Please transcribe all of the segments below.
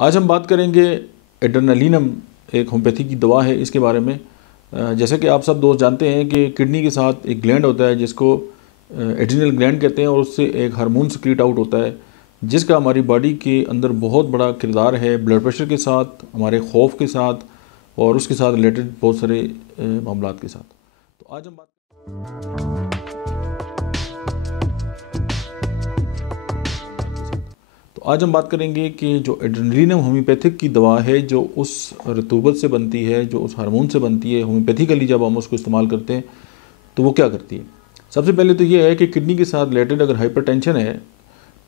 आज हम बात करेंगे एड्रेनालिनम, एक होम्योपैथी की दवा है, इसके बारे में। जैसे कि आप सब दोस्त जानते हैं कि किडनी के साथ एक ग्लैंड होता है जिसको एड्रिनल ग्लैंड कहते हैं, और उससे एक हार्मोन सिक्रीट आउट होता है जिसका हमारी बॉडी के अंदर बहुत बड़ा किरदार है, ब्लड प्रेशर के साथ, हमारे खौफ के साथ और उसके साथ रिलेटेड बहुत सारे मामलात के साथ। तो आज हम बात करेंगे कि जो एड्रेनालिनम होम्योपैथिक की दवा है, जो उस रतूबत से बनती है, जो उस हार्मोन से बनती है, होम्योपैथिकली जब हम उसको इस्तेमाल करते हैं तो वो क्या करती है। सबसे पहले तो ये है कि किडनी के साथ रिलेटेड अगर हाइपरटेंशन है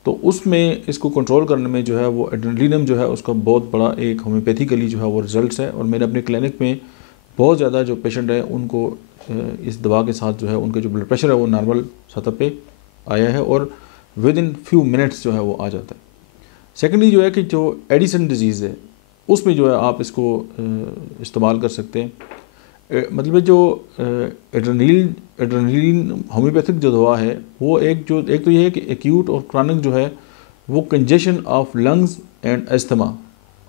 तो उसमें इसको कंट्रोल करने में जो है वो एड्रेनालिनम जो है उसका बहुत बड़ा एक होम्योपैथिकली जो है वो रिजल्ट्स है। और मैंने अपने क्लिनिक में बहुत ज़्यादा जो पेशेंट है उनको इस दवा के साथ जो है उनका जो ब्लड प्रेशर है वो नॉर्मल सतह पे आया है और विद इन फ्यू मिनट्स जो है वो आ जाता है। सेकेंडली जो है कि जो एडिसन डिजीज़ है उसमें जो है आप इसको इस्तेमाल कर सकते हैं। मतलब जो एड्रेनालिन होम्योपैथिक जो दवा है वो एक तो ये है कि एक्यूट और क्रॉनिक जो है वो congestion of lungs and asthma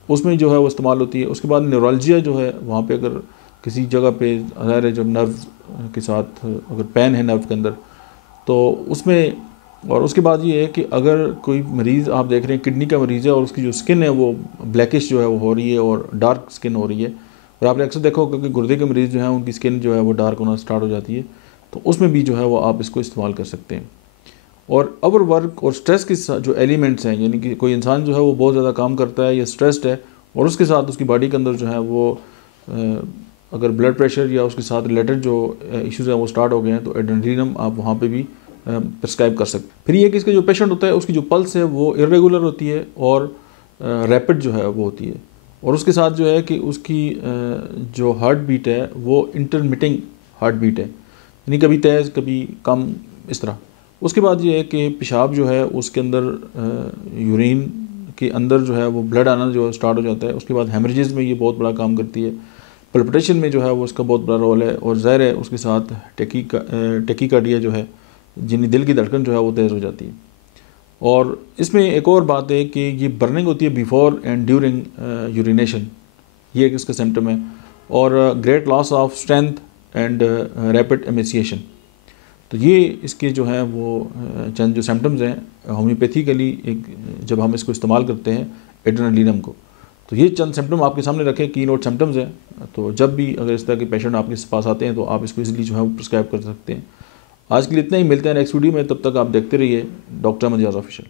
उसमें जो है वो इस्तेमाल होती है। उसके बाद न्यूरोलजिया जो है वहाँ पे अगर किसी जगह पे ज़ाहिर है जब नर्व के साथ अगर पेन है नर्व के अंदर तो उसमें, और उसके बाद ये है कि अगर कोई मरीज़ आप देख रहे हैं किडनी का मरीज़ है और उसकी जो स्किन है वो ब्लैकिश जो है वो हो रही है और डार्क स्किन हो रही है, और आपने अक्सर देखा होगा कि गुर्दे के मरीज़ जो हैं उनकी स्किन जो है वो डार्क होना स्टार्ट हो जाती है, तो उसमें भी जो है वो आप इसको इस्तेमाल कर सकते हैं। और ओवर वर्क और स्ट्रेस के जो एलिमेंट्स हैं, यानी कि कोई इंसान जो है वो बहुत ज़्यादा काम करता है या स्ट्रेस्ड है और उसके साथ उसकी बॉडी के अंदर जो है वो अगर ब्लड प्रेशर या उसके साथ रिलेटेड जो इश्यूज़ हैं वो स्टार्ट हो गए हैं तो एड्रेनालिनम आप वहाँ पे भी प्रिस्क्राइब कर सकते हैं। फिर ये कि इसका जो पेशेंट होता है उसकी जो पल्स है वो इरेगुलर होती है और रैपिड जो है वो होती है, और उसके साथ जो है कि उसकी जो हार्ट बीट है वो इंटरमिटिंग हार्ट बीट है, यानी कभी तेज़ कभी कम इस तरह। उसके बाद ये है कि पेशाब जो है उसके अंदर यूरिन के अंदर जो है वो ब्लड आना जो स्टार्ट हो जाता है। उसके बाद हेमरेजेस में ये बहुत बड़ा काम करती है। पल्पिटेशन में जो है वो इसका बहुत बड़ा रोल है, और ज़ाहिर है उसके साथ टेकीकार्डिया जो है जिनकी दिल की धड़कन जो है वो तेज़ हो जाती है। और इसमें एक और बात है कि ये बर्निंग होती है बिफोर एंड ड्यूरिंग यूरिनेशन, ये एक इसका सिम्टम है। और great loss of strength and rapid emaciation, तो ये इसके जो है वो चंद जो सिम्टम्स हैं होम्योपैथिकली एक जब हम इसको इस्तेमाल करते हैं एड्रेनालिनम को, तो ये चंद सिम्टम आपके सामने रखें, की नोट सिम्टम्स हैं। तो जब भी अगर इस तरह के पेशेंट आपके पास आते हैं तो आप इसको इजीली जो है वो प्रिस्क्राइब कर सकते हैं। आज के लिए इतना ही, मिलते हैं नेक्स्ट वीडियो में, तब तक आप देखते रहिए डॉक्टर अहमद रियाज ऑफिशियल।